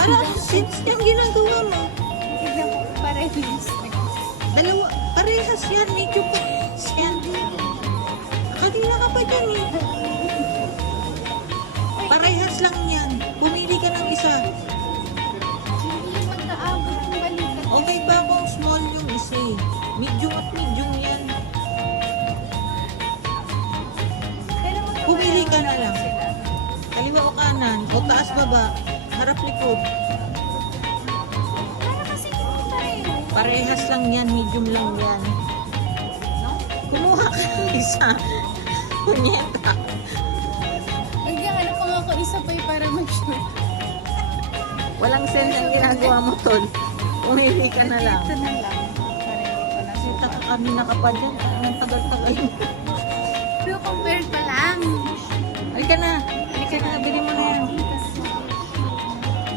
Para since yung ginagawa mo. Tignan mo, parehas. Dalawa, parehas yan. Medyo parehas yan. Kanina ka pa dyan eh. Parehas lang yan. Pumili ka ng isa. Hindi magkaabot ng balikat. Okay ba kung small yung isa eh? Medium at medium yan. Pero Pumili ka na lang. sila. Kaliwa o kanan, o taas baba, harap likod. Para kasi hindi pareho. Parehas lang yan, medium lang yan. Kumuha ka ng isa. Punyeta. Naghahanap pa nga ako isa pa para mag-shoot. Walang sense ang ginagawa mo, Tol. Pumili ka na lang. Ito na lang. Para hindi ko na Sita ka kami nakapa dyan. Ang tagal-tagal mo. Pero compared pa lang. Halika na. Halika na. Bili